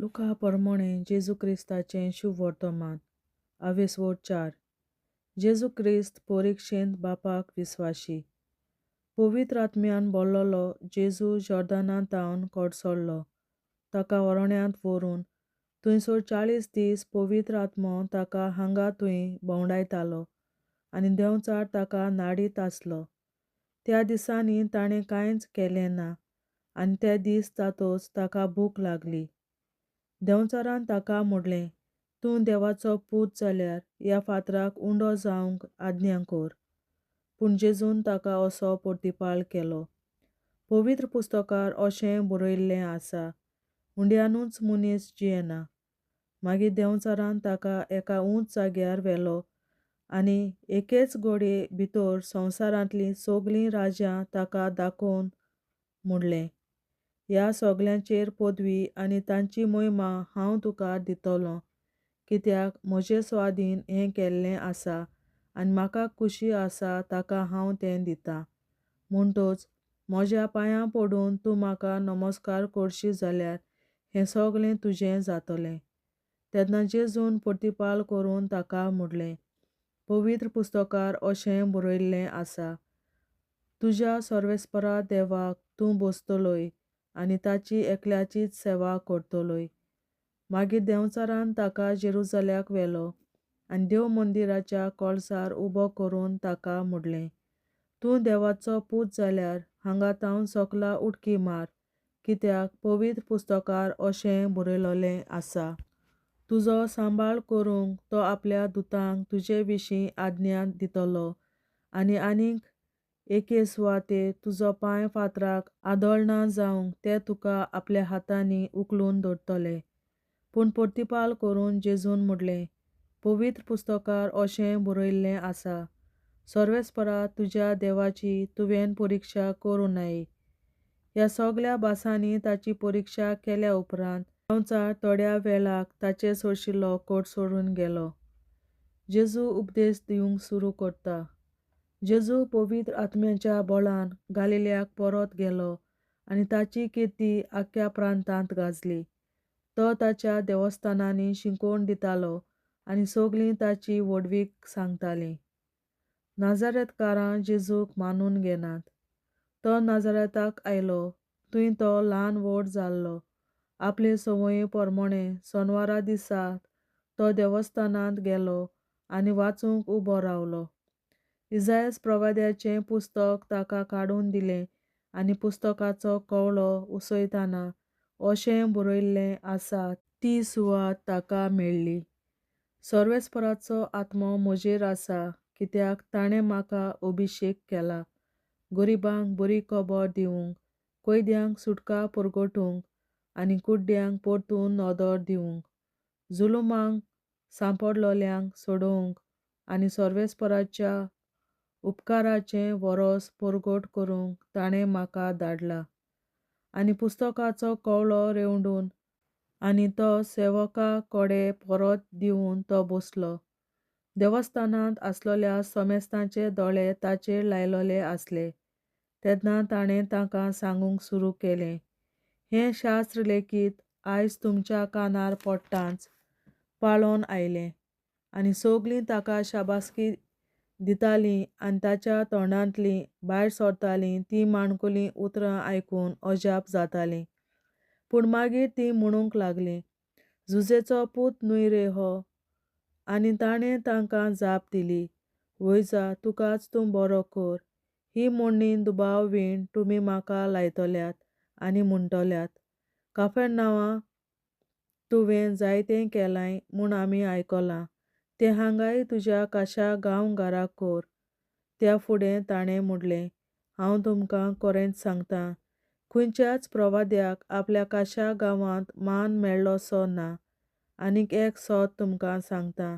लुका परमोणे जेजू क्रिस्ताचें शुभ वर्तमान. आवेसवोड 4. जेजू क्रिस्त परिक्षेंत बापाक विस्वाशी. पवित्र आत्म्यान बोल्लोलो जेजू जॉर्दानांत तावन कोडसोडलो. ताका वरोण्यांत व्हरून थंयसर 40 दीस पवित्र आत्मो ताका हांगा थंय भोंवडायतालो आनी देंवचार ताका नाडीत आसलो. त्या दिसांनी ताणें कांयच केलें ना आनी ते दीस जातोच ताका भूक लागली. देंवचारान ताका म्हणलें, तूं देवाचो पूत जाल्यार ह्या फातराक उंडो जावंक आज्ञा कर. पूण जेजून ताका असो प्रतिपाळ केलो. पवित्र पुस्तकार अशें बरयल्लें आसा, हुंड्यानूच मनीस जियेना. मागीर देंवचारान ताका एका उंच जाग्यार व्हेलो आनी एकेच घडये भितर संवसारांतलीं सगळीं राज्यां ताका दाखोवन म्हणलें, ह्या सगळ्यांचेर पदवी आनी तांची महिमा हांव तुका दितलों, कित्याक म्हजे सुवादीन हें केल्लें आसा आनी म्हाका खुशी आसा ताका हांव तें दितां. म्हणटच म्हज्या पांयां पडून तूं म्हाका नमस्कार करशी जाल्यार हें सगळें तुजें जातलें. तेन्ना जेजून प्रतिपाळ करून ताका म्हणलें, पवित्र पुस्तकार अशें बरयल्लें आसा, तुज्या सर्वेस्परा देवाक तूं बसतलोय आनी ताची एकल्याचीच सेवा करतलोय. मागीर देंवचारान ताका जेरुसलेमाक व्हेलो आनी देव मंदिराच्या कळसार उबो करून ताका म्हणलें, तूं देवाचो पूत जाल्यार हांगा तावन सकला उडकी मार, कित्याक पवित्र पुस्तकार अशें बरयलोलें आसा, तुजो सांबाळ करूंक तो आपल्या दुतांक तुजे विशीं आज्ञा दितलो आनी आनीक एके सुवातेर तुजो पांय फातराक आदळना जावंक ते तुका आपल्या हातांनी उखलून धरतले. पूण प्रतिपाळ करून जेजून म्हणलें, पवित्र पुस्तकार अशें बरयल्लें आसा, सर्वेस्परा तुज्या देवाची तुवें परिक्षा करूं नये. ह्या सगळ्या भासांनी ताची परिक्षा केल्या उपरांत देंवचार थोड्या वेळाक ताचे सोडशिल्लो कोट सोडून गेलो. जेजू उपदेश दिवंक सुरू करता. जेजू पवित्र आत्म्याच्या बळान गालिल्याक परत गेलो आनी ताची किर्ती आख्ख्या प्रांतांत गाजली. तो ताच्या देवस्थानांनी शिकवण दितालो आनी सगळीं ताची व्हडवीक सांगतालीं. नाजारेतकारां जेजूक मानून घेनात. तो नाजारेताक आयलो, थंय तो ल्हान व्हड जाल्लो. आपले संवये प्रमाणें शेनवारा दिसा तो देवस्थानांत गेलो आनी वाचूंक उबो रावलो. इसायास प्रवाद्याचें पुस्तक ताका काडून दिलें आनी पुस्तकाचो कवळो उसयतना अशें बरयल्लें आसा, ती सुवात ताका मेळ्ळी. सर्वेस्पराचो आत्मो म्हजेर आसा, कित्याक ताणें म्हाका अभिशेक केला, गरिबांक बरी खबर दिवंक, कैद्यांक सुटका परगटूंक आनी कुड्ड्यांक परतून नदर दिवंक, जुलुमांक सांपडलोल्यांक सोडोवंक आनी सर्वेस्पराच्या उपकाराचें वरोस परगट करूंक ताणें म्हाका धाडला. आनी पुस्तकाचो कवळो रेवंडून आनी तो सेवका कोडे परत दिवन तो बसलो. देवस्थानांत आसलोल्या सोमेस्तांचे दोळे ताचेर लायलोले आसले. तेन्ना ताणें तांकां सांगूंक सुरू केलें, हें शास्त्र लेगीत आयज तुमच्या कानार पडटांच पाळोवन आयलें. आनी सगळीं ताका शाबासकी दितालीं आनी ताच्या तोंडांतलीं भायर सरतालीं तीं माणकुलीं उतरां आयकून अजाप जातालीं. पूण मागीर तीं म्हणूंक लागलीं, झुजेचो पूत न्हय रे हो. आनी ताणें तांकां जाप दिली, वयजा, तुकाच तूं बरो कर. ही म्हणणी दुबाव वीण तुमी म्हाका लायतल्यात आनी म्हणटल्यात, कफरनावा तुवें जायतें केलां म्हूण आमी आयकलां, तें हांगाय तुज्या काशा गांवघराक कर. त्या फुडें ताणें म्हणलें, हांव तुमकां खरेंच सांगतां, खंयच्याच प्रवाद्याक आपल्या काशा गांवांत मान मेळ्ळोसो ना. आनीक एक सोत तुमकां सांगतां,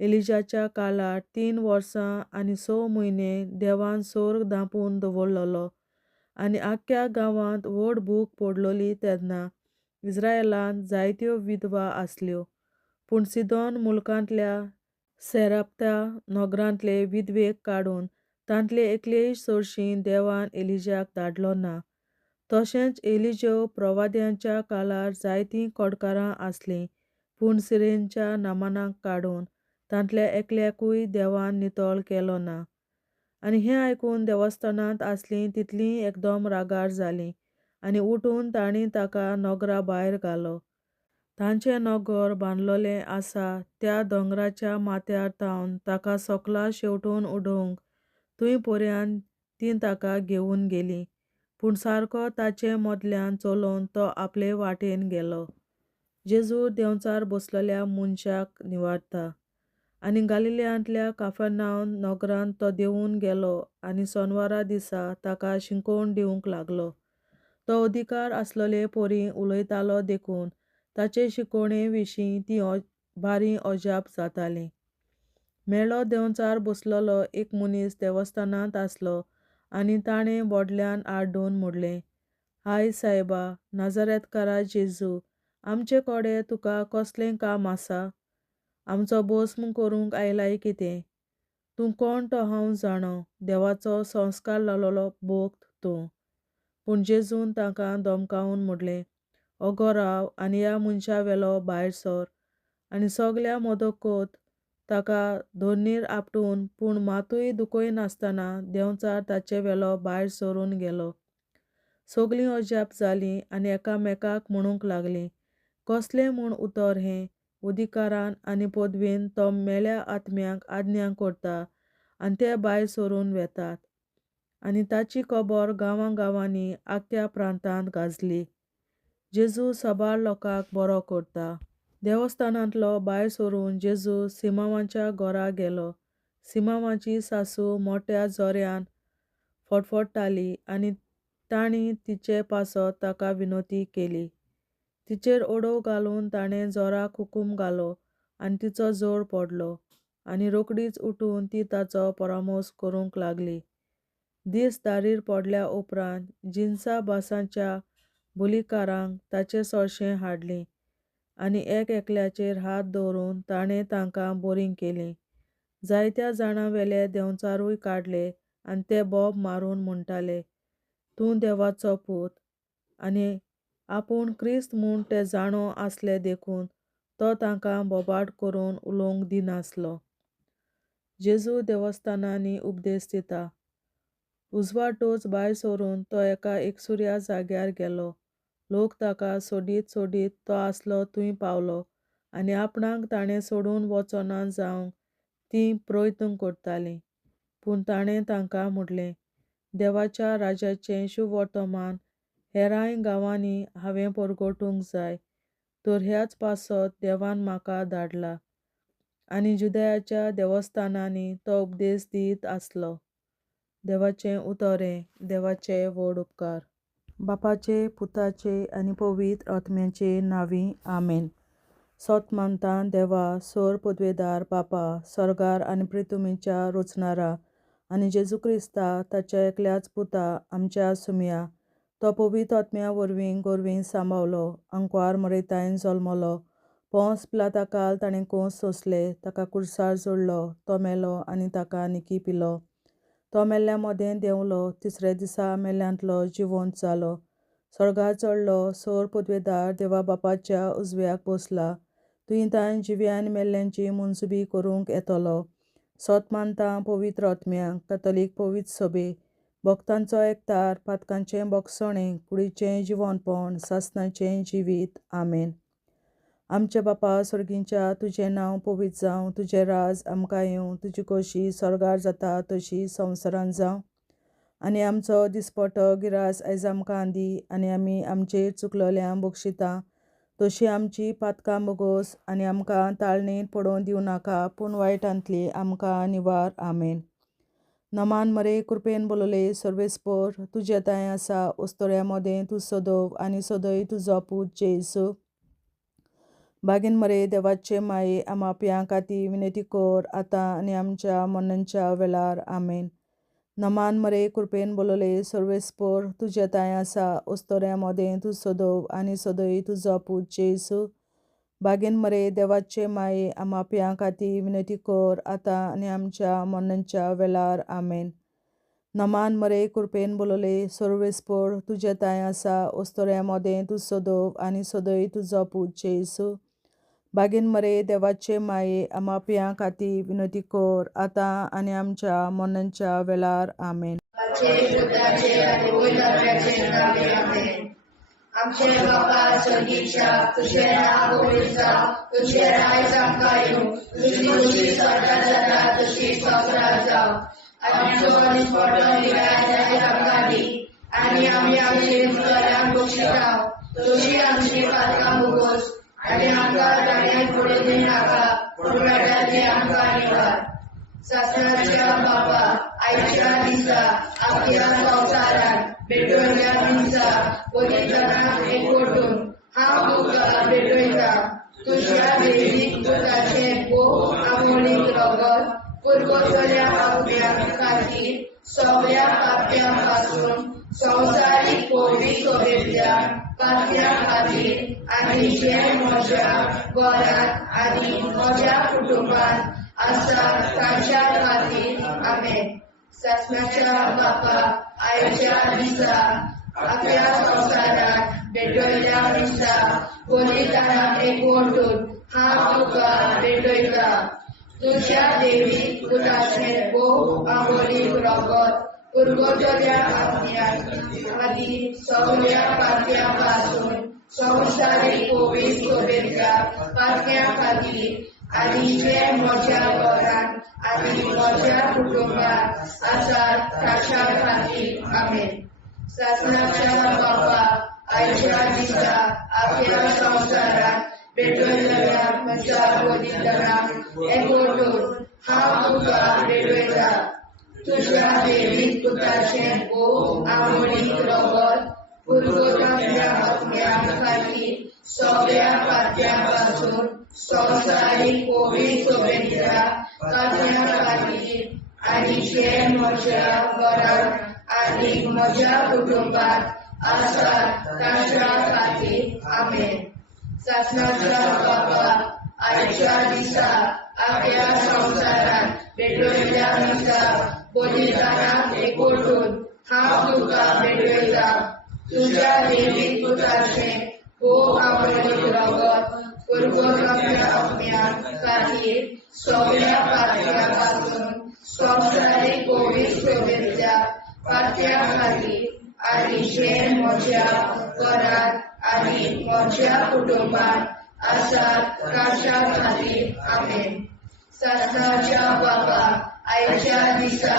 एलिजाच्या काळार 3 वर्सां आनी 6 म्हयने देवान सोर्ग धांपून दवरलोलो आनी आख्ख्या गांवांत व्हड भूक पडलोली तेन्ना इस्रायेलांत जायत्यो विधवा आसल्यो. पूण सिदोन मुल्कांतल्या सेराप्ता नगरांतले विधवेक काडून तांतले एकलेय चडशी देवान एलिजाक धाडलो ना. तशेंच एलिजो प्रवाद्यांच्या काळार जायतीं कोडकारां आसलीं, पूण सिरेनच्या नामानाक काडून तांतल्या एकल्याकूय देवान नितळ केलो ना. आनी हें आयकून देवस्थानांत आसलीं तितलीं एकदम रागार जालीं आनी उठून तांणी ताका नगरा भायर घालो. तांचें नगर बांदलोलें आसा त्या दोंगराच्या माथ्यार थावन ताका सकला शेवटून उडोवंक थंय पर्यान तीं ताका घेवन गेलीं. पूण सारको ताचे मदल्यान चलोवन तो आपले वाटेन गेलो. जेजू देंवचार बसलेल्या मनशाक निवारता. आनी गालिल्यांतल्या काफरनाहूम नगरांत तो देंवून गेलो आनी सोनवारा दिसा ताका शिंकोवन दिवंक लागलो. तो अधिकार आसलोले पोरी उलयतालो देखून ताचे शिकवणे विशीं तीं बारीं अजाप जातालीं. मेळ्ळो देंवचार बसलोलो एक मनीस देवस्थानांत आसलो आनी ताणें व्हडल्यान आड्डून म्हणलें, हाय सायबा, नाजारेतकारा जेजू, आमचे कडेन तुका कसलें काम आसा? आमचो भस्म करूंक आयलाय कितें? तूं कोण तो हांव जाणो, देवाचो संस्कार लायलोलो भोक्त तूं. पूण जेजून ताका धमकावन म्हणलें, ओगो राव आनी ह्या मनशा वेलो भायर सर. आनी सगल्या मदकोत ताका धोरणीर आपटून पूण मातूय दुखयनासतना देंवचार ताचे वेलो भायर सरून गेलो. सगलीं अजाप जालीं आनी एकामेकाक म्हणूंक लागलीं, कसलें म्हूण उतर हें? अधिकारान आनी पदवेन तो मेल्या आत्म्यांक आज्ञा करता आनी ते भायर सरून वेतात. आनी ताची खबर गांवांनी आख्ख्या प्रांतांत गाजली. जेजू साबार लोकांक बरो करता. देवस्थानांतलो भायर सरून जेजू सिमावाच्या घरा गेलो. सिमावाची सासू मोठ्या जोऱ्यान फडफडटाली आनी तांणी तिचे पासत ताका विनोती केली. तिचेर ओडो घालून ताणें जोराक हुकूम घालो आनी तिचो जोर पडलो आनी रोकडीच उठून ती ताचो परामोस करूंक लागली. दीस दारीर पडल्या उपरांत जिन्सा बासाच्या बुलीकारांक ताचें सोळशें हाडलीं आनी एकल्याचेर हात दवरून ताणें तांकां बरीं केलीं. जायत्या जाणां वेले देंवचारूय काडले आनी ते बोब मारून म्हणटाले, तूं देवाचो पूत. आनी आपूण क्रिस्त म्हूण ते जाणो आसले देखून तो तांकां बोबाट करून उलोवंक दिनासलो. जेजू देवस्थानांनी उपदेश दिता. उजवाडूच भायर सरून तो एका एकसुऱ्या जाग्यार गेलो. लोक ताका सोडीत तो आसलो थंय पावलो आनी आपणाक ताणें सोडून वचना जावंक तीं प्रयत्न करतालीं. पूण ताणें तांकां म्हणलें, देवाच्या राज्याचें शुभ वर्तमान हेरांय गांवांनी हांवें परगटूंक जाय, तर ह्याच पासत देवान म्हाका धाडला. आनी जुदयाच्या देवस्थानांनी तो उपदेश दीत आसलो. देवाचें उतरें. देवाचे व्हड उपकार. बापाचे, पुताचे आनी पवित्र आत्म्याचे नांवीं आमेन. सोत मानता देवा, सर पदवेदार बापा, सर्गार आनी पृथ्वीच्या रचणारा आनी जेजू क्रिस्ता ताच्या एकल्याच पुता आमच्या सुमया, तो पवित्र आत्म्या वरवीं गोरवीं सांबावलो, अंकवार मरयतायन जल्मलो, पोंस पिलाताकाल ताणें कोंस सोंसले, ताका कुर्सार जोडलो, तो मेलो आनी ताका निकी पिलो. तो मेल्ल्या मदें देंवलो, तिसऱ्या दिसा मेल्ल्यांतलो जिवंत जालो, सर्गार चडलो, सर पदवेदार देवा बापाच्या उजव्याक बसला, थंय तांय जिव्या आनी मेल्ल्यांची मनसुबी करूंक येतलो. सोत मानता पवित्र आत्म्यांक, कातोलीक पवित्र सभे, भक्तांचो एकठार, पातकांचें भोगसणें, कुडीचें जिवंतपण, सासणाचें जिवीत. आमेन. आमचे बापा सर्गींच्या, तुजें नांव पवित्र जावं, तुजें राज आमकां येवं, तुजी खोशी स्वर्गार जाता तशी संवसारांत जावं. आनी आमचो दिसपटो गिरास आयज आमकां दी आनी आमी आमचेर चुकलोल्यांक बक्षिता तशी आमची पातकां बोगोस आनी आमकां ताळणेंत पडोवं दिवं नाका, पूण वायटांतली आमकां निवार. आमेन. नमान मरे कृपेन बोलोले सर्वेस्पर, तुजे ताय आसा उस्तोऱ्या मदें तूं सोदोव आनी सोदय तुजो पूत जेजू. बागीन मरे देवाचे माये आमाप्यां खातीर विनंती कर, आतां आनी आमच्या मरणाच्या वेळार. आमेन. नमान मरे कृपेन बोलोले सर्वेस्पर, तुजे ताय आसा उस्तोऱ्या मदें तूं सोदोव आनी सोदय तुजो पूत जेजू. बागीन मरे देवाचे माये आमाप्यां खातीर विनंती कर, आतां आनी आमच्या मरणाच्या वेळार. आमेन. नमान मरे कृपेन बोलले सर्वेस्पर तुझे ताय आसा ओस्तोऱ्यामध्ये तू सदोव आणि सदय तुझो पूज येसू बागेन मरे देवाचे माये आमाप्या खाती विनंती कर आता आणि आमच्या मनांच्या वेळार आमेन. आमचे बाबा स्वर्गीच्या तुझे नाव होईल जावं, तुझे राज आमकां येवं, तुझी खुशी स्वर्गात जाता तशी स्वर्गात जावं. आमचो दिसपट्टो निराय आमकां दी आनी आमी आमचे मुखाराक बक्षितांव. तुजी आमची पातकां भोगोस आनी आमकां दाण्याक पडोवंक नाका, पूण वेळाची आमकां निवार. शासनाच्या बाबा आयच्या दिसा आपल्या संवसाराक भेटवल्या दिसा पवित्रांक एकवटून हांव तुका भेटयता. तुज्या देवीक पुताचे भोव आमोणीक रगत पुरगोसल्या आपल्या खातीर सगळ्या पाप्यां पासून संवसारीक पवित्र सोबेतल्या पाप्यां खातीर आनी जे म्हज्या घरांत आनी म्हज्या कुटुंबांत आसा तांच्या खातीर आमेन. शासनाच्या बापा आयच्या दिसा आपल्या संवसाराक भेटयल्या दिसा बलिदानाक एकवटून हांव तुका भेटयता. तुज्या देवीक पुताचे भोव आमोणीक रगत पुरगोटल्या आपल्या खातीर सगळ्या पाप्यां पासून संवसारीक पवित्र सोबेतल्या पाप्यां खातीर आनी जे म्हज्या घरांत आनी म्हज्या कुटुंबांत आसात तांच्या खातीर आमेन. शासनाच्या बापा आयच्या दिसा आपल्या संवसाराक भेटयल्या म्हज्या बलिदानाक एकवटून हांव तुका भेटयता. तुज्या देवीक पुताचे भोव आमोणीक रगत पुरगोटल्या आपल्या खातीर सगळ्या पाप्यां पासून संवसारीक पवित्र सोबेतल्या पाप्यां खातीर आनी जे म्हज्या घरांत आनी म्हज्या कुटुंबांत आसात तांच्या खातीर आमेन. शासनाच्या बापा आयच्या दिसा आपल्या संवसाराक भेटयल्या दिसा बलिदानाक एकवटून हांव तुका भेटयता. तुज्या देवीक पुताचे भोव आमोणीक रगत पुरगोटल्या आपल्या खातीर सगळ्या पाप्यां पासून संवसारीक पवित्र सोबेतल्या पाप्यां खातीर आनी जे म्हज्या घरांत आनी म्हज्या कुटुंबांत आसात तांच्या खातीर आमेन. शासनाच्या बापा आयच्या दिसा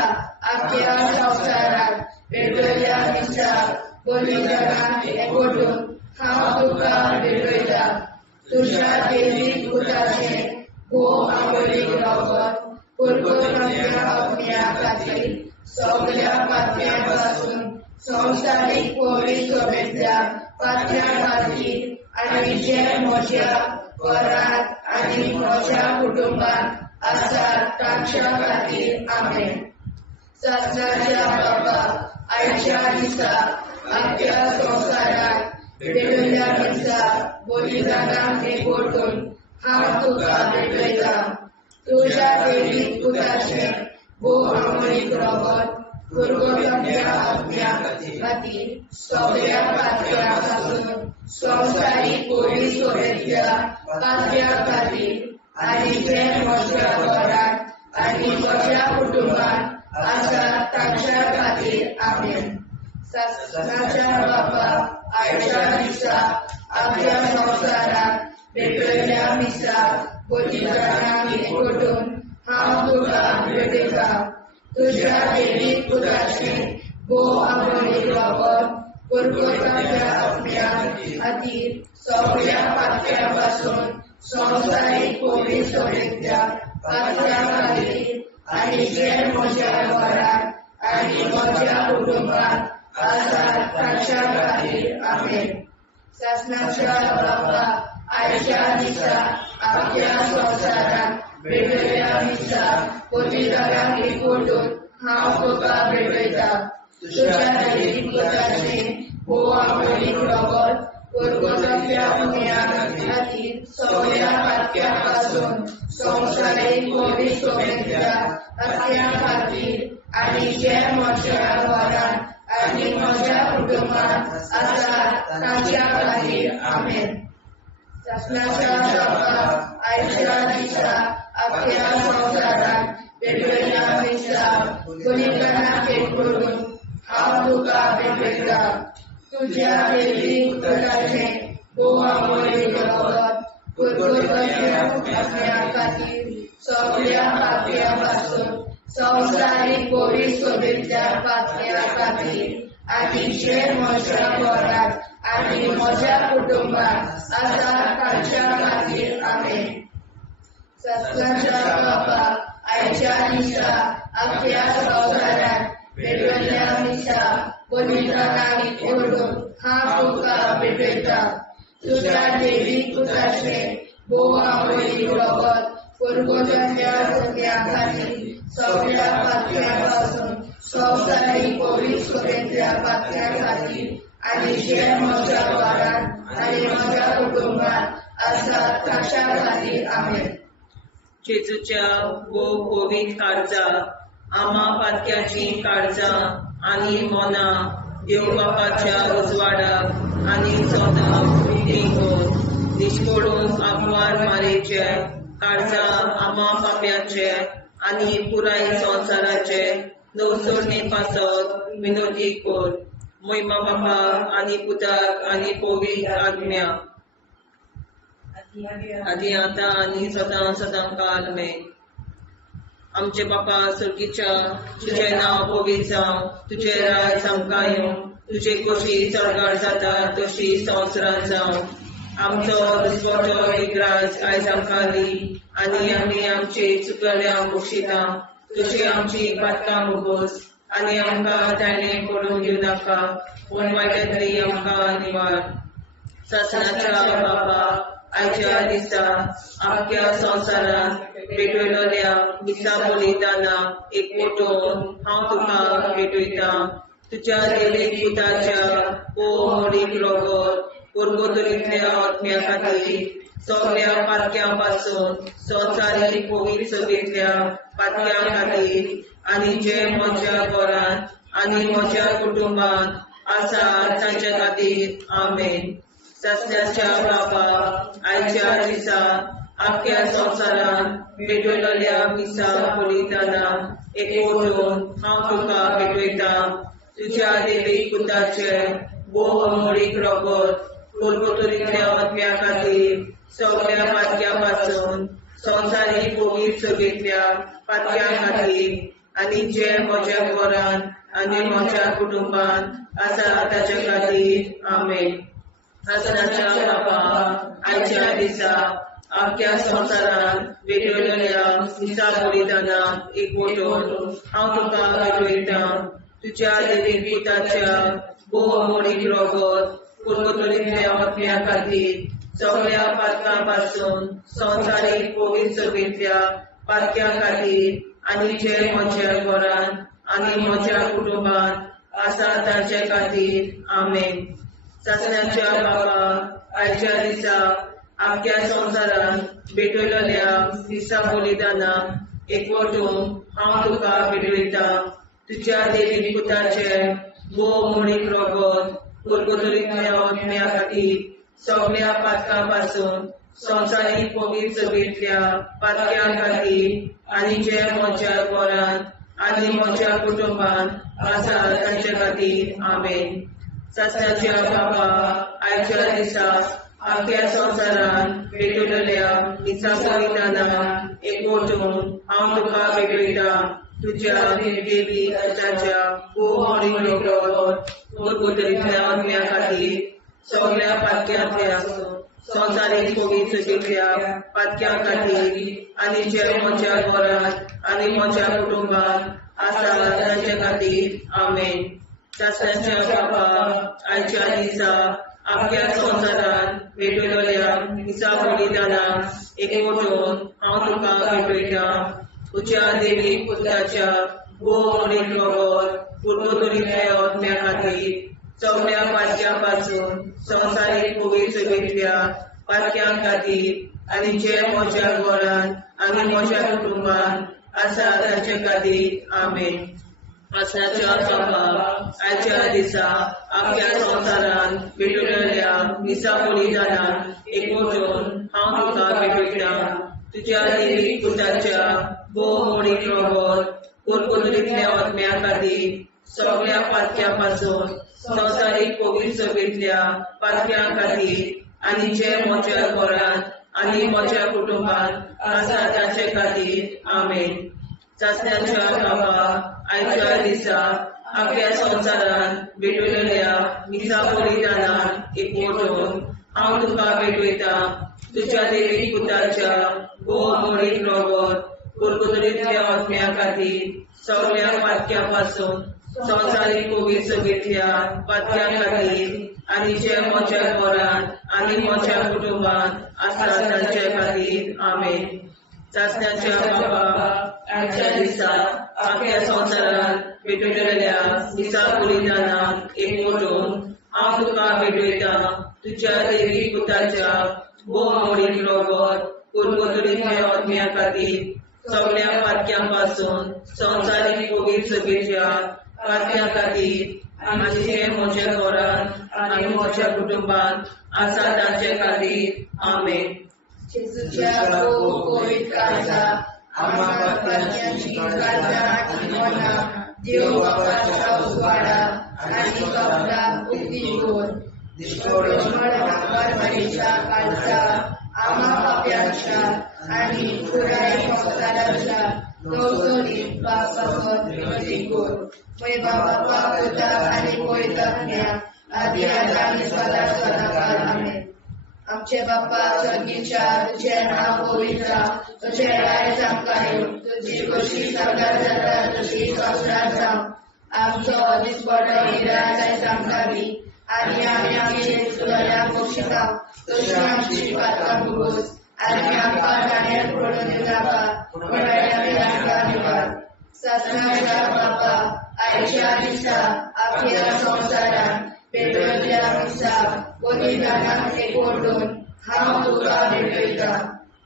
आपल्या संवसाराक भेटयल्या दिसा बलिदानाक एकवटून हांव तुका भेटयता. तुज्या देवीक पुताचे भोव आमोणीक रगत पुरगोटल्या आपल्या खातीर सगळ्या पाप्यां पासून संवसारीक पवित्र सोबेतल्या पाप्यां खातीर आनी जे म्हज्या घरांत आनी म्हज्या कुटुंबांत आसात तांच्या खातीर आमेन. शासनाच्या बापा आयच्या दिसा आपल्या संवसाराक भेटयल्या दिसा बलिदानाक एकवटून हांव तुका भेटयता. तुज्या देवीक पुताचे भोव आमोणीक रगत पुरगोटल्या आपल्या खातीर सगळ्या पाप्यां पासून संवसारीक पवित्र सोबेतल्या पाप्यां खातीर आनी जे म्हज्या घरांत आनी म्हज्या कुटुंबांत आसात तांच्या खातीर आमेन. शासनाच्या बापा आयच्या दिसा आपल्या संवसाराक भेटयल्या दिसा बलिदानाक एकवटून हांव तुका भेटयता. तुज्या देवीक पुताचे भोव आमोणीक रगत पुरगोटल्या आपल्या खातीर सगळ्या पाप्यां पासून संवसारीक पवित्र सोबेतल्या पाप्यां खातीर आनी जे म्हज्या घरांत आनी म्हज्या कुटुंबांत आसात तांच्या खातीर आमेन. शासनाच्या बापा आयच्या दिसा आपल्या संवसाराक भेटयल्या दिसा बलिदानाक एकवटून हांव तुका भेटयता. तुज्या देवीक पुताचे भोव आमोणीक रगत पुरगोसाच्या पुण्या खातीर सगळ्या पातक्यांपासून संवसारीक पवित्र सोबेच्या पातक्यां खातीर आनी जे म्हज्या घरांत आनी म्हज्या कुटुंबांत आसात तांच्या खातीर आमेन. शासनाच्या जापाक आयच्या दिसा आख्या संवसारांत वेगवेगळ्या दिसा गुणीकरणां करून हांव तुका भेटयता. तुज्या देवी पुत्राचें भोव रगत पुरगोसाच्या आत्म्या खातीर सगळ्या पातक्यां पासून संवसारीक पवित्र सोबेच्या पातक्यां खातीर आनी जे म्हज्या घरांत आनी म्हज्या कुटुंबांत आसात तांच्या खातीर आमेन. शासनाच्या बापाक आयच्या दिसा आख्या संवसारांत वेगवेगळ्या दिसा बलिदानां करून हांव तुका भेटयता. तुज्या देवी पुत्राचें भोव रगत पुरगोसाच्या आत्म्या खातीर सगळ्या पातक्यां पासून संवसारीक पवित्र सोबेच्या पातक्यां खातीर आनी जे म्हज्या घरांत आनी म्हज्या कुटुंबांत आसात तांच्या खातीर आमेन. जेजूच्या भोव पवित्र काळजा आम्हा पातक्याची काळजां आनी मनां देव बापाच्या उजवाडाक आनी सदांच विधेयक निश्पडून आग्वार मारेचे काळजां आम्हा पाप्याचे आनी पुराय संवसाराचे नवसोडणे पासत विनोदी कर. महिमा बापा आनी पुताक आनी पवित्र आत्म्या आदी आतां आनी सदां सदां काल आमेन. आमचे बापा सर्गीच्या तुझे नांव पवित्र जावं, तुझे राज आमकां येवं, तुझे कशी चडगाड जाता तशी संवसारांत जावं. आमचो दिसवटो विग्राज आयज आमकां दी आनी आमी आमचे चुकल्यांक बक्षिता. तुजी आमची पातकां मुगोस आनी आमकां दायने पडूंक दिवं नाका, पूण वायटांतली आमकां निवार. शासनाच्या बापा आयच्या दिसा आख्या संवसारांत भेटयलोल्या दिसा बलिदानां एकवटून हांव तुका भेटयता. तुज्या देवीक पुताच्या पवित्र रगत पुरगोसाच्या आत्म्या खातीर सगळ्या पातक्यां पासून संवसारीक पवित्र सोबेच्या पातक्यां खातीर आनी जे म्हज्या घरांत आनी म्हज्या कुटुंबांत आसात तांच्या खातीर आमेन. शासनाच्या बापा आयच्या दिसा आख्या संवसारांत भेटयलोल्या दिसा बलिदानां एकवटून हांव तुका भेटयता. तुज्या देवीक पुताचे भोव रगत पुरगोसाच्या आत्म्या खातीर सगळ्या पातक्यां पासून संवसारीक पवित्र सोबेच्या पातक्यां खातीर आनी जे म्हज्या घरांत आनी म्हज्या कुटुंबांत आसा ताच्या खातीर आमेन. शासनाच्या बापा आयच्या दिसा आख्या संवसारांत भेटयलोल्या दिसा बलिदानां एकवटून हांव तुका भेटयता. तुज्या देवीक पुताच्या भोव रगत पुरगोसाच्या आत्म्या खातीर सगळ्या पातकां पासून संवसारीक पवित्र सोबेच्या पातक्यां खातीर आनी जे म्हज्या घरांत आनी म्हज्या कुटुंबांत आसा तांचे खातीर आमेन. शासनाच्या बापा आयच्या दिसा आख्या संवसारांत भेटयलोल्या दिसा बलिदानां एकवटून हांव तुका भेटयता. तुज्या देवीक पुताचे भोव रगत पुरगोसाच्या आत्म्या खातीर सगळ्या पातकां पासून संवसारीक पवित्र सोबेच्या पातक्यां खातीर आनी जे म्हज्या घरांत आनी म्हज्या कुटुंबांत आसा तांचे खातीर आमेन. शासनाच्या बापा आयच्या दिसा आख्या संवसारांत भेटयलोल्या दिसा बलिदानां एकवटून हांव तुका भेटयता. तुज्या देवीक पुताच्या भोव रगत पुरगोसाच्या आत्म्या खातीर सगळ्या पातक्यांतल्या संवसारीक पवित्र सोबेच्या पातक्यां खातीर आनी जे म्हज्या घरांत आनी म्हज्या कुटुंबांत आसा तांचे खातीर आमेन. शासनाच्या बापा आयच्या दिसा आख्या संवसारांत भेटयलोल्या दिसा बलिदानां एकवटून हांव तुका भेटयता. तुज्या देवीक पुताच्या भोव रगत पुरगोसाच्या आत्म्या खातीर सगळ्या पातक्यापासून संवसारीक कोवीड सगळ्या पातक्यां खातीर आनी जे म्हज्या घरान आनी म्हज्या कुटुंबान आसा ताचे खातीर आमेन. आसाच्या बाबा आयच्या दिसा आख्या संवसारान भेटलेल्या दिसा बलिदानान एकवटून हांव तुका भेटयता. तुज्या देवीक पुताच्या भोवमोडीक रगत कुरकुरीतल्या आत्म्या खातीर सगळ्या पातक्यापासून संवसारीक कोवीड सगळ्या पातक्यां खातीर आनी जे म्हज्या घरान आनी म्हज्या कुटुंबान आसा ताचे खातीर आमेन. चाचण्याच्या बाबा आयच्या दिसा आख्या संवसारान भेटलेल्या दिसा बलिदानान एकवटून हांव तुका भेटयता. तुज्या देवीक पुताच्या भोवमोडीक रगत कुरकुरीतल्या आत्म्या खातीर सगळ्या पातक्यापासून संवसारीक कोवीड सगळ्या पातक्यां खातीर आनी जे म्हज्या घरान आनी म्हज्या कुटुंबान आसा ताचे खातीर आमेन. चाचण्याच्या बाबा आयच्या दिसा आख्या संवसारान भेटलेल्या दिसा बलिदानान एकवटून हांव तुका भेटयता. तुज्या देवीक पुताच्या भोवमोडीक रगत कुरकुरीतल्या आत्म्या खातीर सगळ्या पातक्यापासून संवसारीक कोवीड सगळ्या पातक्यां खातीर आनी जे म्हज्या घरान आनी म्हज्या कुटुंबान आसा ताचे खातीर आमेन. जेजूच्या कोवीड काळजा आम्हा पातक्यांची काळजा आनी मना देव बापाच्या उजवाडा आनी कपडा उक्ती कर. परमेच्या काळजा आम्हा पाप्यांच्या आनी पुराय संवसाराच्या नवसरीत पापासत विनती कर. बाबा पुता आनी पवित्रात्म्या आदी आनी सदा सदाकाळ आमेन. आमचे बाप्पा स्वर्गीच्या तुझे नाव पवित्र तुझे राय जावं तुझी कशी सगळ्यात जाता तशी संवसारात जावं. आमचो दिसपडो निराय सांगताली आनी आमी आमचे चुकल्याक बक्षिता तशी आमची पातकां भोगोस आनी आमकां गाण्यात पडून नाका पूण आमकां निवाड. सत्याच्या बापा आयच्या दिसा आख्या संवसारान भेटलेल्या दिसा बलिदानान एकवटून हांव तुका भेटयता.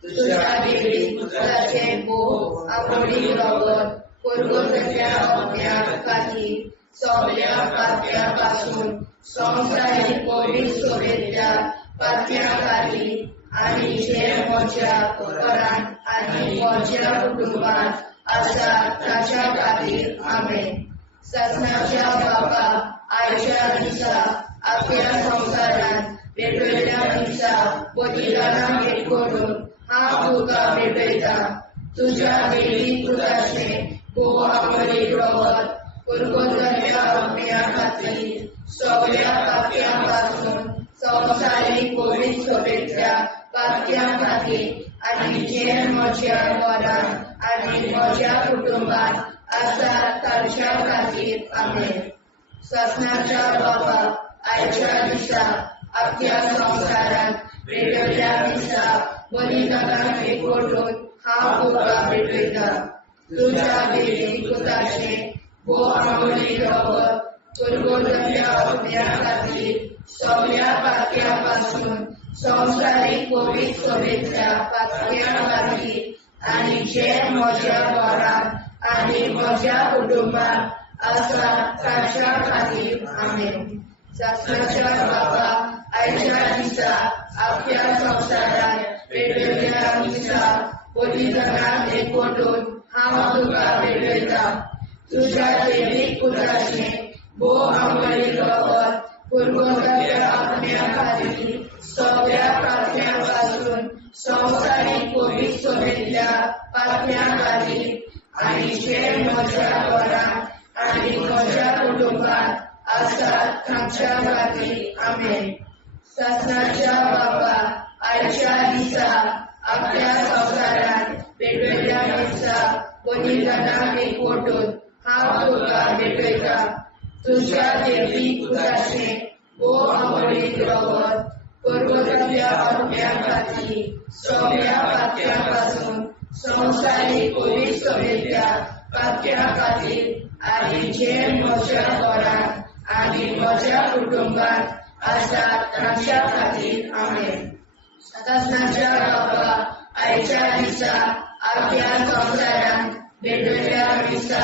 तुज्या देवीक पुताचे भोव आमोडीक रगत कुरकुरीतल्या आत्म्या खातीर सगळ्या पातक्यापासून संवसारीक कोवीड सगळ्या पातक्यां खातीर आनी जे म्हज्या घरान आनी म्हज्या कुटुंबान आसा ताच्या खातीर आमेन. सत्याच्या बाबा आयच्या दिसा आख्या संवसारान भेटलेल्या दिसा बलिदानान एकवटून हांव तुका भेटयता. तुज्या देवीक पुताचे भोव आमोडीक रगत कुरकुरीतल्या आत्म्या खातीर सगळ्या पातक्यापासून संवसारीक कोवीड सगळ्या पातक्यां खातीर आनी जे म्हज्या घरान आनी म्हज्या कुटुंबान आसा ताच्या खातीर आमेन. सत्याच्या बाबा आयच्या दिसा आख्या संवसारान भेटलेल्या दिसा बलिदानान एकवटून हांव तुका भेटयता. तुज्या देवीक पुताचे भोव आमोडीक रगत कुरकुरीतल्या आत्म्या खातीर सगळ्या पातक्यापासून संवसारीक कोवीड सगळ्या पातक्यां खातीर आनी जे म्हज्या घरान आनी म्हज्या कुटुंबान आसा ताच्या खातीर आमेन. सत्याच्या बाबा आयच्या दिसा आख्या संवसारान भेटलेल्या दिसा बलिदानान एकवटून हांव तुका भेटयता. तुज्या देवीक पुताचे भोव आमोडीक रगत कुरकुरीतल्या आत्म्या खातीर सगळ्या पातक्यापासून संवसारीक कोवीड सगळ्या पातक्यां खातीर आनी जे म्हज्या घरान आनी म्हज्या कुटुंबान आसा ताच्या खातीर आमेन. सत्याच्या बाबा आयच्या दिसा आख्या संवसारान भेटलेल्या दिसा बलिदानान एकवटून हांव तुका भेटयता. तुज्या देवीक पुताचे भोव आमोडीक रगत कुरकुरीतल्या आत्म्या खातीर सगळ्या पातक्यापासून संवसारीक कोवीड सगळ्या पातक्यां खातीर आनी जे म्हज्या घरान आनी म्हज्या कुटुंबात आसा तांच्या खातीर आमेन. सतनाच्या बाबा आयच्या दिसा आख्या संवसारांत भेटयल्या दिसा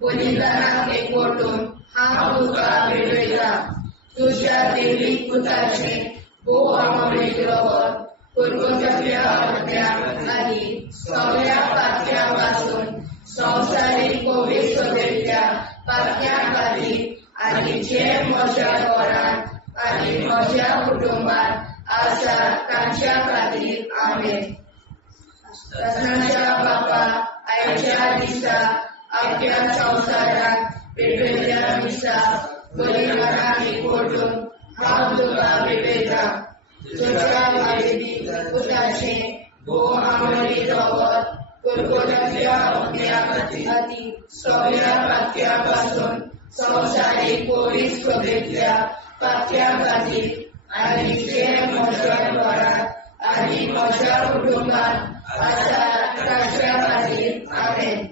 बलिदानाक एकवटून हांव तुका भेटयता. तुज्या देवीक पुताचे भोव अमोलीक रगत कुरकुरच्या आत्म्याक आनी सगळ्या पातक्या पासून संवसारीक पवित्रतेच्या पातक्या खातीर आनी जे म्हज्या घरांत आनी म्हज्या कुटुंबात आसा तांच्या खातीर आमेन. सतनाच्या बापा आयच्या दिसा आख्या संवसारांत भेटयल्या दिसा बलिदानाक एकवटून हांव तुका भेटयता. तुज्या देवीक पुताचे भोव अमोलीक रगत कुरकुरच्या आत्म्या खातीर सगळ्या पातक्या पासून संवसारीक पवित्रतेच्या पातक्या खातीर आनी जे म्हज्या घरांत आनी म्हज्या कुटुंबात आसा तांच्या खातीर आमेन.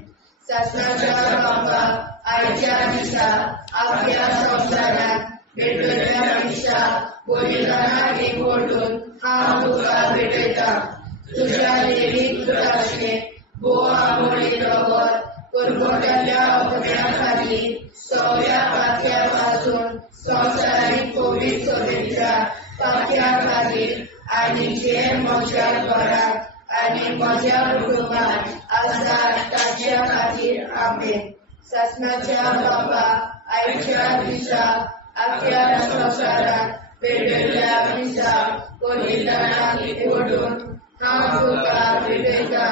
सतनाच्या बापा आयच्या दिसा आख्या संवसारांत भेटयल्या दिसा बलिदानाक एकवटून हांव तुका भेटयता. तुज्या देवीक पुताचे भोव अमोलीक रगत कुरकुरच्या आत्म्या खातीर सगळ्या पातक्या पासून संवसारीक पवित्रतेच्या पातक्या खातीर आनी जे म्हज्या घरांत आनी म्हज्या कुटुंबात आसा तांच्या खातीर आमेन. सतनाच्या बापा आयच्या दिसा आख्या संवसारांत भेटयल्या दिसा बलिदानाक एकवटून हांव तुका भेटयता.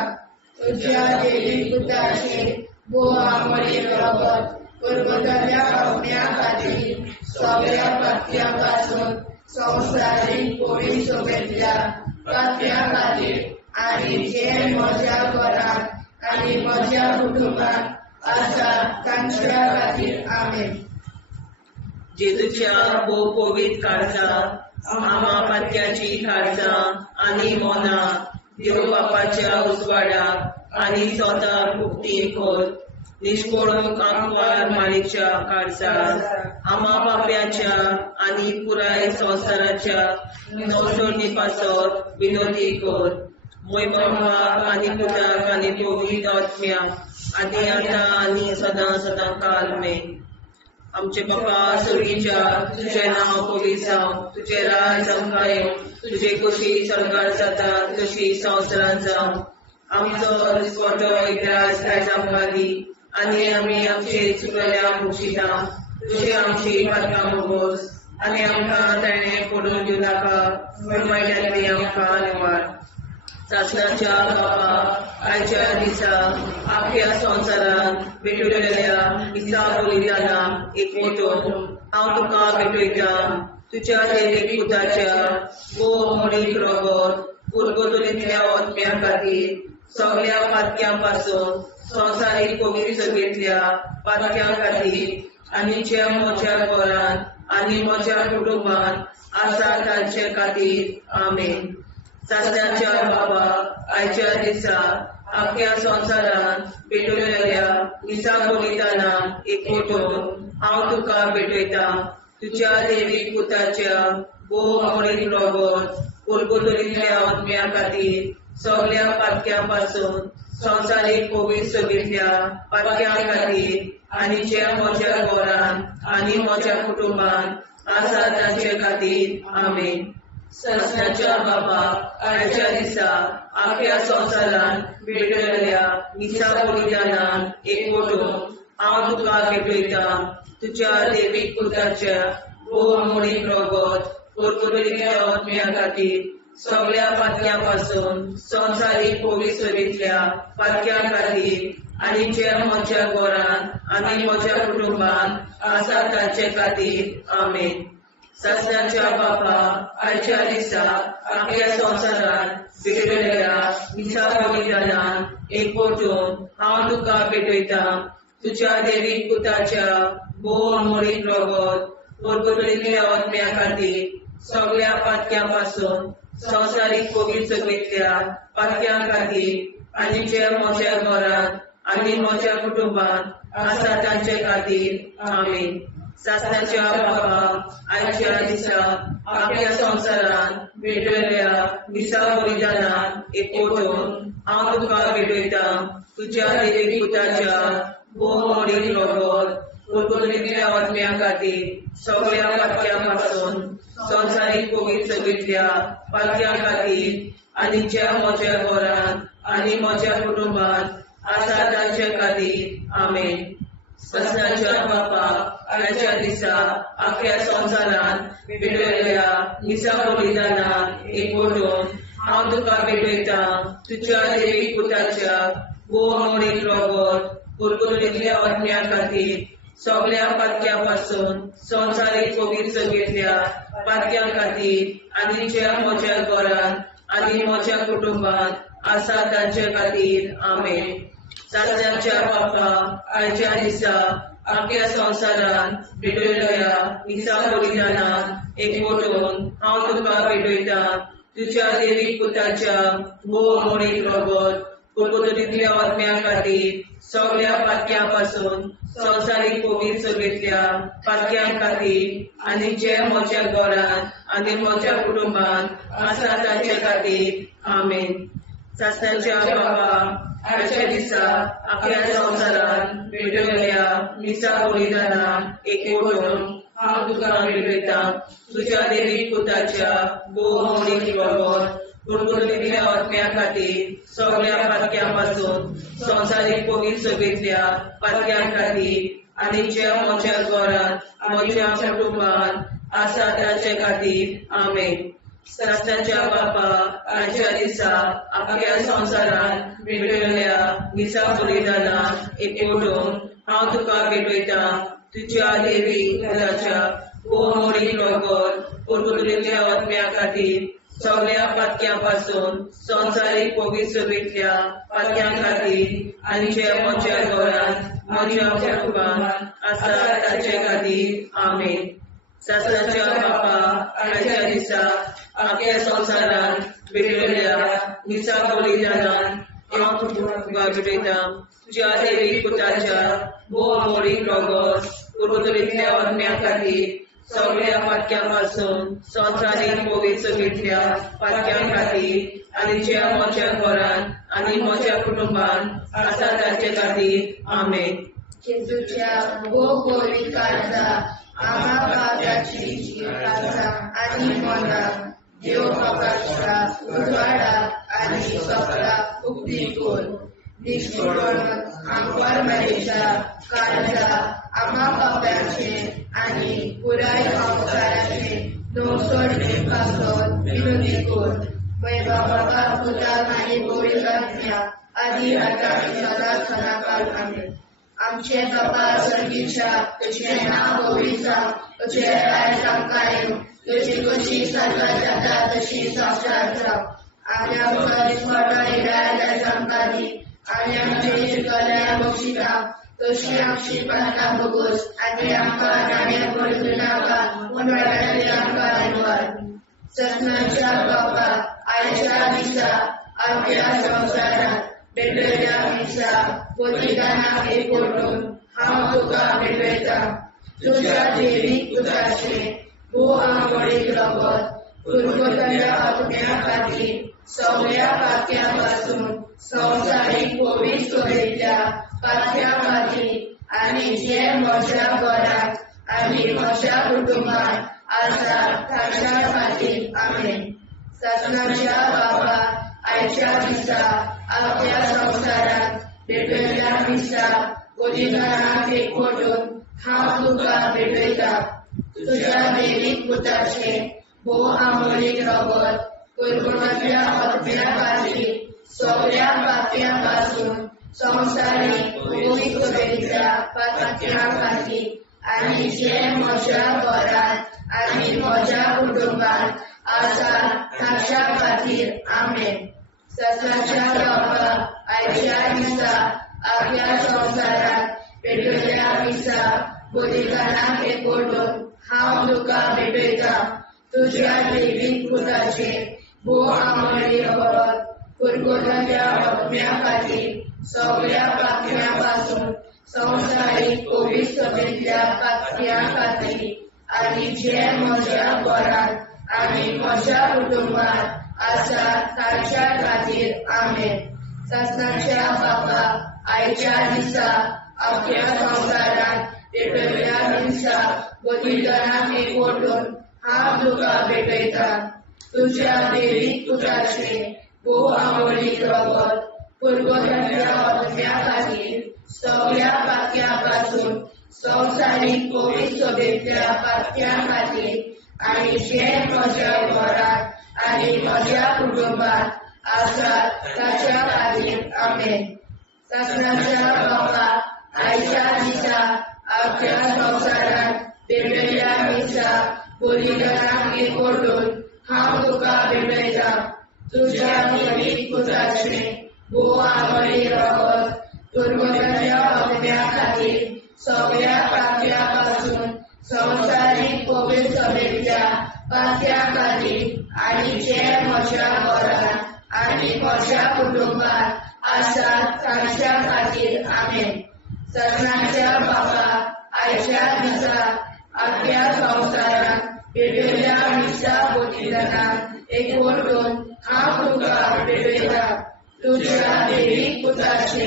तुज्या देवीक पुताचे भोव अमोलीक रगत कुरकुरच्या आत्म्या खातीर सगळ्या पातक्या पासून संवसारीक पवित्रतेच्या पातक्या खातीर आनी जे म्हज्या घरांत आनी म्हज्या कुटुंबात आसा तांच्या खातीर आमेन. जेजूच्या भोव पवित्र काळजांत आमा पातक्याची काळजां आनी मोना देव बापाच्या उजवाडाक आनी स्वता भुक्ती कर. निष्पळून कांकवार माळेच्या काळजांत आमा बाप्याच्या आनी पुराय संवसाराच्या नवसोडणी पासत विनोदी कर. मोय बापाक आनी पुताक आनी पवित्र आत्म्याक आदी आतां आनी सदां सदां काल मेन. आमचे बापा सर्गीच्या तुझें नांव पवित्र जावं. तुजें राज आमकां येवं. तुजे कशी सरकार जाता तशी संवसारांत जावं. आमचो दिसपटो एकदांच आयज आमकां दी आनी आमी आमचे चुकलेल्यांक बक्षिता. तुजी आमची पातकां भोगोस आनी आमकां ताणें पडून दिवं नाका पूण वायटांतली आमकां निवाड. सतनाच्या बापा आयच्या दिसा आख्या संवसारांत भेटयल्या दिसा बलिदानाक एकवटून हांव तुका भेटयता. तुज्या देवीक पुताच्या भोव अमोलीक रगत कुरकुरच्या आत्म्या खातीर सगळ्या पातक्या पासून संवसारीक पवित्रतेच्या पातक्या खातीर आनी जे म्हज्या घरांत आनी म्हज्या कुटुंबात आसा तांचे खातीर आमेन. सतनाच्या बाबा आयच्या दिसा आख्या संवसारांत भेटयल्या दिसा बलिदानाक एकवटून हांव तुका भेटयता. तुज्या देवीक पुताच्या भोव अमोलीक रगत कुरकुरच्या आत्म्या खातीर सगळ्या पातक्या पासून संवसारीक पवित्रतेच्या पातक्या खातीर आनी जे म्हज्या घरांत आनी म्हज्या कुटुंबात आसा तांचे खातीर आमेन. सतनाच्या बापा आयच्या दिसा आख्या संवसारांत भेटयल्या दिसा बलिदानाक एकवटून हांव तुका भेटयता. तुज्या देवीक पुताच्या भोव अमोलीक रगत कुरकुरच्या आत्म्या खातीर सगळ्या पातक्या पासून संवसारीक पवित्रतेच्या पातक्या खातीर आनी जे म्हज्या घरांत आनी म्हज्या कुटुंबात आसा तांचे खातीर आमेन. सतनाच्या बापा आयच्या दिसा आख्या संवसारांत भेटयल्या दिसा बलिदानाक एकवटून हांव तुका भेटयता. तुज्या देवीक पुताच्या भोव अमोलीक रगत कुरकुरच्या आत्म्या खातीर सगळ्या पातक्या पासून संवसारीक पवित्रतेच्या पातक्या खातीर आनी जे म्हज्या घरांत आनी म्हज्या कुटुंबात आसा तांचे खातीर आमेन. सासणाच्या बाबा आयच्या दिसा आपल्या संसारान भेटलेल्या दिसा बलिदानान एकवटून हांव तुका भेटयता तुझ्या देवी पुताच्या भोवमोडीक रगत कुरकुरीतल्या आत्म्या खातीर सगळ्या पातक्यां पासून संवसारीक कोवीड सगळीतल्या पातक्यां खातीर आनी ज्या म्हज्या घरान आनी म्हज्या कुटुंबात आसा तांच्या खातीर आमेन. सासणाच्या बापा आयच्या दिसा आख्या संवसारान भेटलेल्या दिसा बलिदानान एकवटून हांव तुका भेटयता तुझ्या देवी पुताच्या भोवमोडीक रगत कुरकुरीतल्या आत्म्या खातीर सगळ्या पातक्यां पासून संवसारीक कोवीड सगळीतल्या पातक्यां खातीर आनी ज्या म्हज्या घरान आनी म्हज्या कुटुंबात आसा तांच्या खातीर आमेन. सासणाच्या बापा आयच्या दिसा आख्या संवसारान भेटलेल्या दिसा बलिदानान एकवटून हांव तुका भेटयता तुझ्या देवी पुताच्या भोवमोडीक रगत कुरकुरीतल्या आत्म्या खातीर सगळ्या पातक्यां पासून संवसारीक कोवीड सगळीतल्या पातक्यां खातीर आनी जे म्हज्या घरान आनी म्हज्या कुटुंबात आसा तांच्या खातीर आमेन. सासणाच्या बाबा आयच्या दिसा आख्या संवसारान भेटलेल्या दिसा बलिदानान एकवटून हांव तुका भेटयता तुझ्या देवी पुताच्या भोवमोडीक रगत कुरकुरीतल्या आत्म्या खातीर सगळ्या पातक्यां पासून संवसारीक कोवीड सगळीतल्या पातक्यां खातीर आनी ज्या म्हज्या घरान म्हज्या कुटुंबात आसा तांच्या खातीर आमेन. सासणाच्या बापा आयच्या दिसा आख्या संवसारान भेटलेल्या दिसा बलिदानान एकवटून हांव तुका भेटयता तुझ्या देवी पुताच्या भोवमोडीक रगत कुरकुरीतल्या आत्म्या खातीर सगळ्या पातक्यां पासून संवसारीक कोवीड सगळीतल्या पातक्यां खातीर आनी जे म्हज्या घरान म्हज्या कुटुंबात आसा तांच्या खातीर आमेन. सासणाच्या बापा आयच्या दिसा आख्या संवसारान भेटलेल्या दिसा बलिदानान हांव तुका भेटयता तुझ्या देवी पुताच्या भोवमोडीक रगत कुरकुरीतल्या आत्म्या खातीर सगळ्या पातक्यां पासून संवसारीक कोवीड सगळीतल्या पातक्यां खातीर आनी ज्या म्हज्या घरान आनी म्हज्या कुटुंबात आसा तांच्या खातीर आमेन. जेजूच्या भोवमोडीक काळजा आम्हा पाप्याची काळजा आनी मनाक देव बापाच्या उजवाडाक आनी सपनाक उक्ती कर. निश्चितपण आमकां मेळच्या काळजा आम्हा पाप्याचे आनी पुराय संवसाराचे नवसोडणे पासून विनोदी कर. बाबा पुताक आनी पवित्र आत्म्या आदी आतां आनी सदांच सदांकाळ आमेन. आमचे बाबा सर्गीच्या तुझे नाव पवित्र तुझे राज आमकां येवं तुजी कशी स्वर्गात जाता तशी संवसारांत जावं. आनी आमचो दिसपट्टो इराय आमकां दी आनी आमचे शिकल्या बक्षिता तशी आमची प्रार्थना बगोस आनी आमकां नाणे पडूं नाका पूण वाटायली आमकां आयकवार. ससनाच्या बापा आयच्या दिसा आमच्या संवसारांत भेटलेल्या दिसा बलिदानाक एकवटून हांव तुका भेटयता तुझ्या देवी पुताचे भोवमोडीक रगत कुरकुरीतल्या आत्म्या खातीर सगळ्या पातक्यां पासून संवसारीक कोवीड सगळीतल्या पातक्यां खातीर आनी जे म्हज्या घरांत आनी म्हज्या कुटुंबात आसा तांच्या खातीर आमेन. ससनाच्या बापा आयच्या दिसा आख्या संवसारांत भेटलेल्या दिसा बलिदानाक एकवटून हांव तुका भेटयता तुझ्या देवी पुताचे भोवमोडीक रगत कुरकुरीतल्या आत्म्या खातीर सगळ्या पातक्यां पासून संवसारीक कोवीड सगळीतल्या पातक्यां खातीर आनी जे म्हज्या घरांत आनी म्हज्या कुटुंबात आसा तांच्या खातीर आमेन. ससनाच्या बापा आयच्या दिसा आख्या संवसारांत भेटलेल्या दिसा बलिदानाक एकवटून हांव तुका भेटयता तुझ्या देवी पुताचे भोवमोडीक रगत कुरकुरीतल्या आत्म्या खातीर सगळ्या पातळ्यांपासून संवसारीक कोविड सभेतल्या पातळ्यां खातीर आनी जे म्हज्या घरांत आनी म्हज्या कुटुंबात आसा तांच्या खातीर आमेन. सासणाच्या बापा, आयच्या दिसा अख्ख्या संवसारांत पेटयल्ल्या हिंसा बलिदानाक एकवटून हांव तुका भेटयता. तुज्या देवीक पुताचे भोव आंबोळीक रगत पुरगोट्याच्या आत्म्या खातीर सगळ्या पातळ्यांपासून संवसारीक कोविड सभेतल्या पातळ्यां खातीर आनी जे म्हज्या घरांत आनी म्हज्या कुटुंबात आसात ताच्या खातीर आमेन. सासणाच्या बापा, आयच्या दिसा अख्ख्या संवसारांत पेटयल्ल्या हिंसा बलिदानाक एकवटून हांव तुका भेटयता. तुज्या देवीक पुताचे भोव आंबोळीक रगत पुरगोट्याच्या आत्म्या खातीर सगळ्या पातळ्यांपासून संवसारीक कोविड सभेतल्या पातळ्यां खातीर आनी जे म्हज्या घरांत आनी म्हज्या कुटुंबात आसात तांच्या खातीर आमेन. सासणाच्या बापा, आयच्या दिसा अख्ख्या संवसारांत पेटयल्ल्या हिंसा बलिदानाक एकवटून हांव तुका भेटयता. तुज्या देवीक पुताचे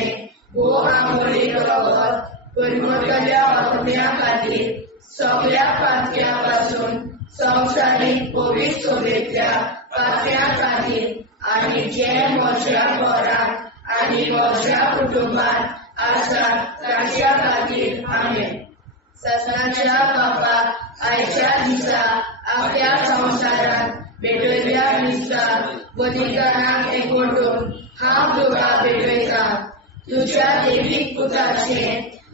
भोव आंबोळीक रगत पुरगोट्याच्या आत्म्या खातीर सगळ्या पातळ्यांपासून संवसारीक कोविड सभेतल्या पातळ्यां खातीर आनी जे म्हज्या घरांत आनी म्हज्या कुटुंबात आसात तांच्या खातीर आमेन. सासणाच्या बापा, आयच्या दिसा अख्ख्या संवसारांत पेटयल्ल्या हिंसा बलिदानाक एकवटून हांव तुका भेटयता. तुज्या देवीक पुताचे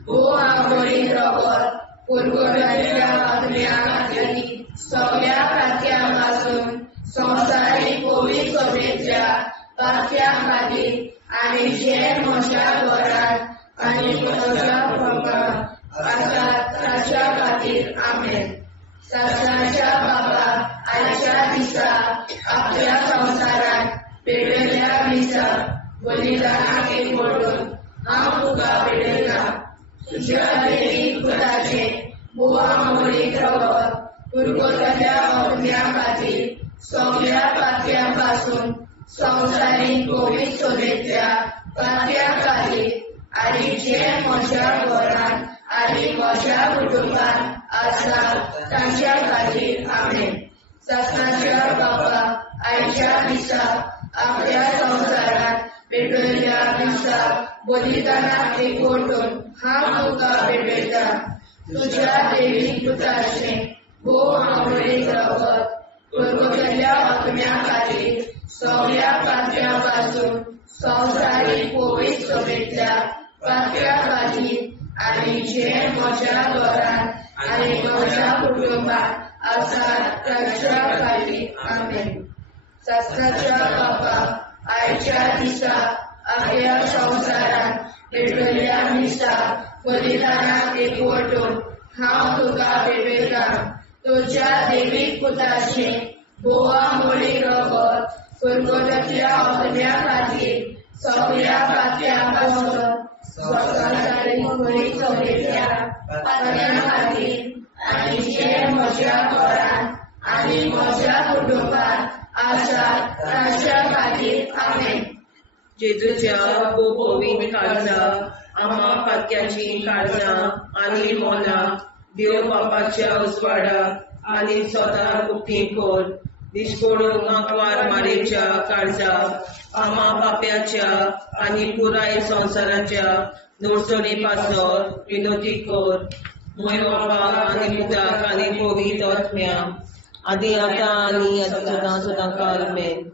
भोव आंबोळीक रगत पुरगोट्याच्या आत्म्या खातीर सगळ्या पातळ्यांपासून संवसारीक कोविड सभेतल्या पातळ्यां खातीर आनी जे म्हज्या घरांत आनी म्हज्या कुटुंबात आसात तांच्या खातीर आमेन. सासणाच्या बापा, आयच्या दिसा अख्ख्या संवसारांत पेटयल्ल्या हिंसा बलिदानाक एकवटून हांव तुका भेटयता. तुज्या देवीक पुताचे भोव आंबोळीक रगत पुरगोट्याच्या आत्म्या खातीर सगळ्या पातळ्यांपासून संवसारीक कोविड सभेतल्या पातळ्यां खातीर आनी जे म्हज्या घरांत आनी म्हज्या कुटुंबात आसात तांच्या खातीर आमेन. सासणाच्या बापा, आयच्या दिसा अख्ख्या संवसारांत पेटयल्ल्या हिंसा बलिदानाक एकवटून हांव तुका भेटयता. तुज्या देवीक पुताचे भोव आंबोळीक रगत पुरगोट्याच्या आत्म्या खातीर सगळ्या पातळ्यांपासून संवसारीक कोविड सभेतल्या पातळ्यां खातीर आनी जे म्हज्या घरांत आनी म्हज्या कुटुंबात आसात तांच्या खातीर आमेन. सासणाच्या बापा, आयच्या दिसा अख्ख्या संवसारांत पेटयल्ल्या हिंसा बलिदानाक एकवटून हांव तुका भेटयता. तुज्या देवीक पुताचे भोव आंबोळीक रगत पुरगोट्याच्या आत्म्या खातीर सगळ्या पातळ्यांपासून संवसारीक कोविड सभेतल्या पातळ्यां खातीर आनी जे म्हज्या घरांत आनी म्हज्या कुटुंबात आसात तांच्या खातीर आमेन. जेजूच्या पवित्र काळजा, आम्हा पातक्याची काळजा आनी मोना देव बापाच्या उजवाडाक आनी सदां उक्ती कोर. दिसपडून आंकवार मारेच्या काळजा, आम्हा पाप्याच्या आनी पुराय संवसाराच्या नोडसणी पासर विनोदी कोर. मोय बापाक आनी पुताक आनी पवित्र आत्म्या आदी आतां आनी सदां सदां काल आमेन.